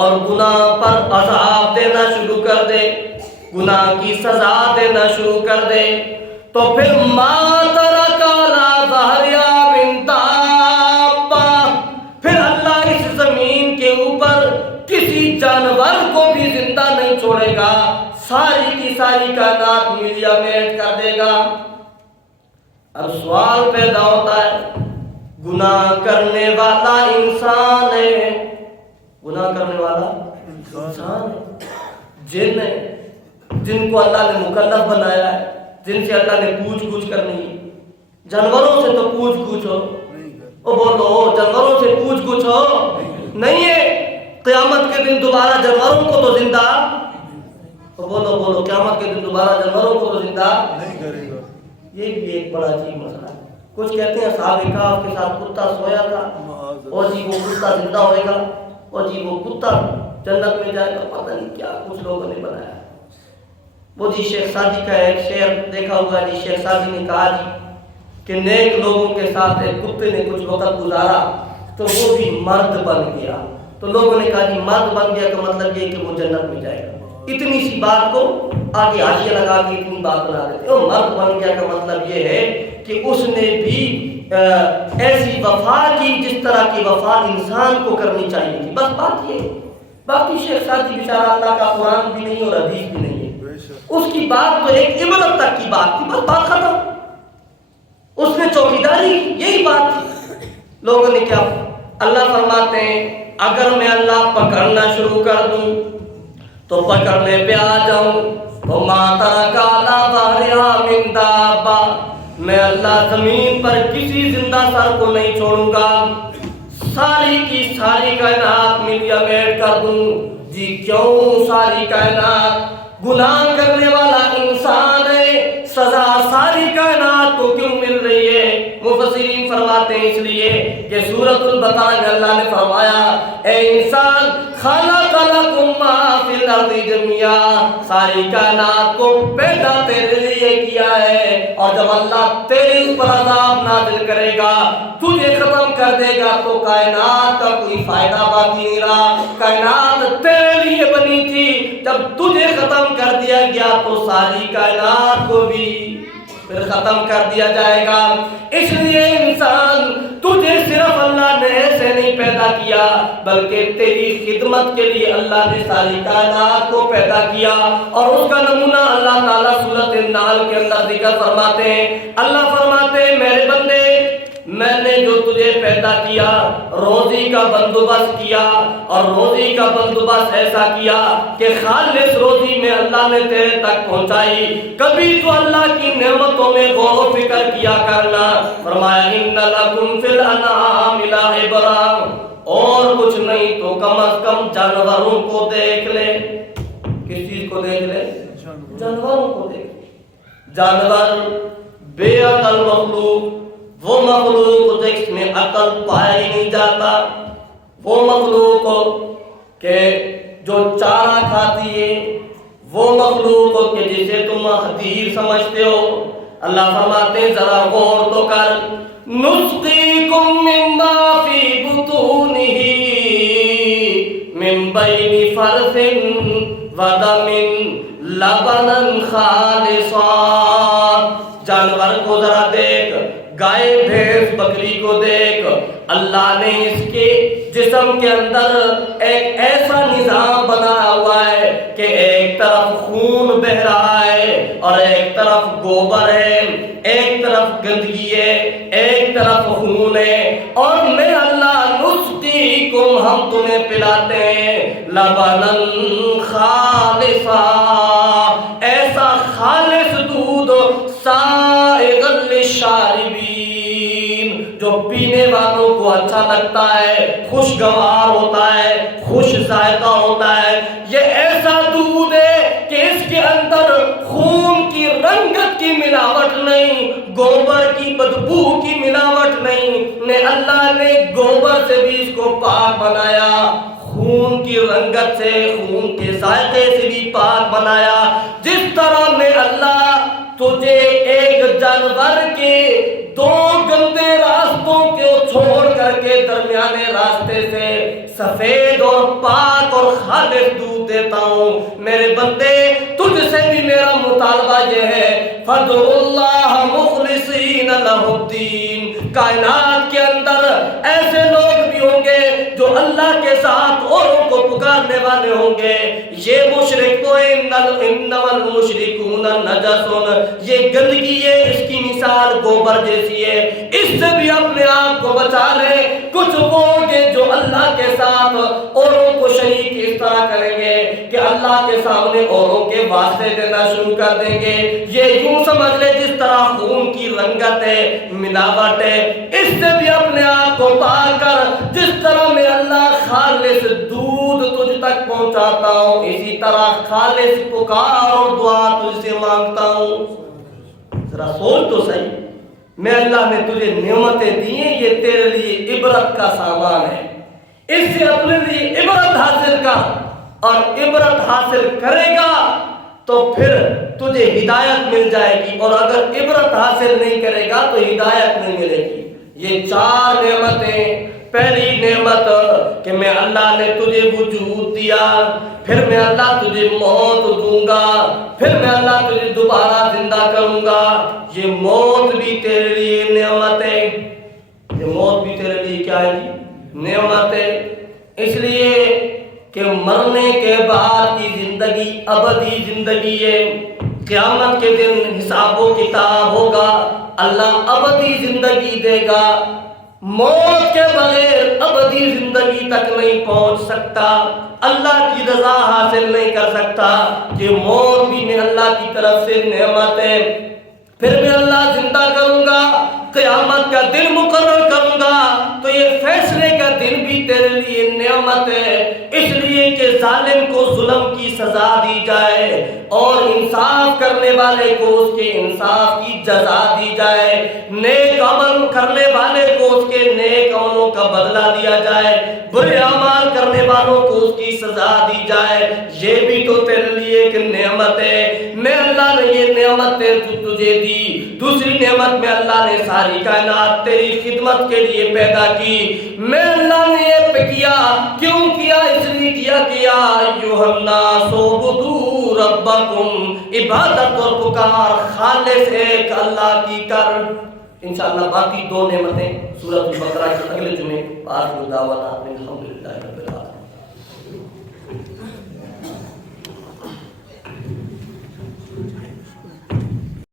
اور گناہ پر عذاب دینا شروع کر دے، گناہ کی سزا دینا شروع کر دے، تو پھر ما ترک علی ظہرہا من دابہ، پھر اللہ اس زمین کے اوپر کسی ساری کی ساری کائنات ملیا میٹ کر دے گا۔ اب سوال پیدا ہوتا ہے، گناہ کرنے والا انسان ہے، گناہ کرنے والا انسان ہے، جن ہے، جن کو اللہ نے مکلف بنایا ہے، جن سے اللہ نے پوچھ گچھ کرنی ہے۔ جانوروں سے تو پوچھ گچھ ہو، او بولو جانوروں سے پوچھ گچھ ہو نہیں ہے۔ قیامت کے دن دوبارہ جانوروں کو تو زندہ، او بولو قیامت کے دن دوبارہ جانوروں کو تو زندہ نہیں کرے گا۔ یہ بھی ایک بڑا عجیب مسئلہ ہے۔ کچھ کہتے ہیں اصحاب کہف کے ساتھ کتا سویا تھا، اور جی وہ کتا زندہ ہوئے گا، اور جی وہ کتا جنت میں جائے گا، پتہ نہیں کیا کچھ لوگوں نے بنایا۔ وہ جی شیخ سادی کا ایک شعر دیکھا ہوگا جی، شیخ سادی نے کہا جی کہ نیک لوگوں کے ساتھ ایک کتے نے کچھ وقت گزارا تو وہ بھی مرد بن گیا، تو لوگوں نے کہا جی مرد بن گیا کا مطلب یہ کہ وہ جنت میں جائے گا۔ اتنی سی بات کو آگے حاشیہ لگا کے اتنی بات بنا دیتے ہیں۔ مرد بن گیا کا مطلب یہ ہے کہ اس نے بھی ایسی وفا کی جس طرح کی وفا انسان کو کرنی چاہیے تھی، بس بات یہ ہے۔ باقی شیخ سادی بیچارہ اللہ کا قرآن بھی نہیں اور حدیث بھی نہیں ہے، اس کی بات تو ایک عبرت تک کی بات تھی، بس بات ختم۔ اس نے چوکیداری کی، یہی بات تھی۔ لوگوں نے کیا، اللہ فرماتے ہیں اگر میں اللہ پکڑنا شروع کر دوں تو پکڑنے پہ آ جاؤں تو ما ترک علی ظہرہا من دابہ، میں اللہ زمین پر کسی زندہ سر کو نہیں چھوڑوں گا، ساری کی ساری کائنات ملیا میٹ کر دوں۔ جی کیوں ساری کائنات؟ گناہ کرنے والا انسان ہے، سزا ساری کائنات کو کیوں مل رہی ہے؟ مفسرین فرماتے ہیں اس لیے کہ سورۃ البقرہ میں اللہ نے فرمایا اے انسان خلق لکم ما فی الارض جميعا، ساری کائنات کو پیدا تیرے لیے کیا ہے، اور جب اللہ تیرے اوپر عذاب نازل کرے گا، تجھے ختم کر دے گا، تو کائنات کا کوئی فائدہ باقی نہیں رہا۔ کائنات تیرے لیے بنی تھی، جب تجھے ختم کر دیا گیا تو ساری کائنات کو بھی پھر ختم کر دیا جائے گا۔ اس لیے انسان تجھے صرف اللہ نے ایسے نہیں پیدا کیا بلکہ تیری خدمت کے لیے اللہ نے ساری کائنات کو پیدا کیا، اور اس کا نمونہ اللہ تعالیٰ سورۃ النحل کے اندر ذکر فرماتے ہیں۔ اللہ فرماتے ہیں میرے بندے، میں نے جو تجھے پیدا کیا روزی کا بندوبست کیا، اور روزی کا بندوبست ایسا کیا کہ خالص روزی میں اللہ نے تیرے تک پہنچائی۔ کبھی تو اللہ کی نعمتوں میں غور و فکر کیا کرنا۔ فرمایا ان لکم فی الانعام لعبرۃ، اور کچھ نہیں تو کم از کم جانوروں کو دیکھ لے۔ کس چیز کو دیکھ لے؟ جانوروں کو دیکھ لے۔ جانور بے عقل مخلوق، وہ مخلوق جس میں عقل پایا ہی نہیں جاتا، وہ مخلوق کہ جو چارہ کھاتی ہے، وہ مخلوق کہ جسے تم حقیر سمجھتے ہو۔ اللہ فرماتے ہیں ذرا غور تو کر، نسقیکم مما فی بطونہ من بین فرث ودم لبنا خالصا۔ جانور کو ذرا دیکھ، گائے بھینس بکری کو دیکھ، اللہ نے اس کے جسم کے اندر ایک ایسا نظام بنایا ہوا ہے کہ ایک طرف خون بہ رہا ہے اور ایک طرف گوبر ہے، ایک طرف گندگی ہے، ایک طرف خون ہے، اور میں اللہ نسقیکم، ہم تمہیں پلاتے ہیں لبنا خالصا، ایسا خالص دودھ سائغا للشاربین، جو پینے والوں کو اچھا لگتا ہے، خوشگوار ہوتا ہے، خوش ذائقہ ہوتا ہے۔ یہ ایسا دودھ ہے کہ اس کے اندر خون کی رنگت کی ملاوٹ نہیں، گوبر کی بدبو کی ملاوٹ نہیں، نے اللہ نے گوبر سے بھی اس کو پاک بنایا، خون کی رنگت سے، خون کے ذائقے سے بھی پاک بنایا۔ جس طرح میں اللہ تجھے ایک جانور کے دو گندے راستوں کو چھوڑ کر کے درمیانے راستے سے سفید اور پاک اور خالص دودھ دیتا ہوں، میرے بندے تجھ سے بھی میرا مطالبہ یہ ہے فادعوا اللہ مخلصین لہ الدین۔ کائنات کے اندر ایسے لوگ بھی ہوں گے جو جو اللہ کے ساتھ اوروں کو پکارنے والے ہوں گے یہ مشرک تو انما المشرکون نجس، یہ گندگی ہے، اس کی مثال گوبر جیسی ہے، اس سے بھی اپنے آپ کو بچا لیں۔ کچھ وہ گے جو اللہ کے ساتھ اوروں کو شریک اس طرح کریں گے کہ اللہ کے سامنے اوروں کے واسطے دینا شروع کر دیں گے۔ یہ یوں سمجھ لے جس طرح خون کی رنگت ہے، ملاوٹ ہے، اس سے بھی اپنے آپ کو پاک کر۔ جس طرح میں اللہ خالص دودھ تجھ تک پہنچاتا ہوں، اسی طرح خالص پکار اور دعا تجھ سے مانگتا ہوں۔ ذرا سوچ تو صحیح، میں اللہ نے تجھے نعمتیں دی ہیں، یہ تیرے لیے عبرت کا سامان ہے، اس سے اپنے لیے عبرت حاصل کر، اور عبرت حاصل کرے گا تو پھر تجھے ہدایت مل جائے گی، اور اگر عبرت حاصل نہیں کرے گا تو ہدایت نہیں ملے گی۔ یہ 4 نعمتیں، پہلی نعمت کہ میں اللہ نے تجھے وجود دیا، پھر میں اللہ تجھے موت دوں گا، پھر میں اللہ تجھے دوبارہ زندہ کروں گا۔ یہ موت بھی تیرے لیے نعمت ہے، یہ موت بھی تیرے لیے کیا ہے جی؟ نعمت ہے۔ اس لیے کہ مرنے کے بعد کی زندگی ابدی زندگی ہے، قیامت کے دن حساب و کتاب ہوگا، اللہ ابدی زندگی دے گا۔ موت کے بغیر ابدی زندگی تک نہیں پہنچ سکتا، اللہ کی رضا حاصل نہیں کر سکتا۔ کہ موت بھی میں اللہ کی طرف سے نعمت ہے، پھر میں اللہ زندہ کروں گا، قیامت کا دن مقرر کروں گا، تو یہ فیصلے کا دن بھی تیرے لیے نعمت ہے، اس لیے کہ ظالم کو ظلم کی سزا دی جائے اور انصاف کرنے والے کو اس کے انصاف کی جزا دی جائے، نیک عمل کرنے والے کو اس کے نیک عملوں کا بدلہ دیا جائے، برے اعمال کرنے والوں کو اس کی سزا دی جائے۔ یہ بھی تو تیرے لیے ایک نعمت ہے۔ میں اللہ نے یہ نعمت تجھے دی۔ دوسری نعمت میں اللہ نے ساری کائنات تیری خدمت کے لیے پیدا کی۔ میں اللہ نے یہ کیا، کیوں کیا؟ اس لیے کیا کہ یا ایھا الناس اعبدوا ربکم، عبادت اور پکار خالص ایک اللہ کی کر۔ انشاءاللہ باقی 2 نعمتیں سورۃ البقرہ کے اگلے جمعے، آخر دعوانا الحمدللہ رب العالمین۔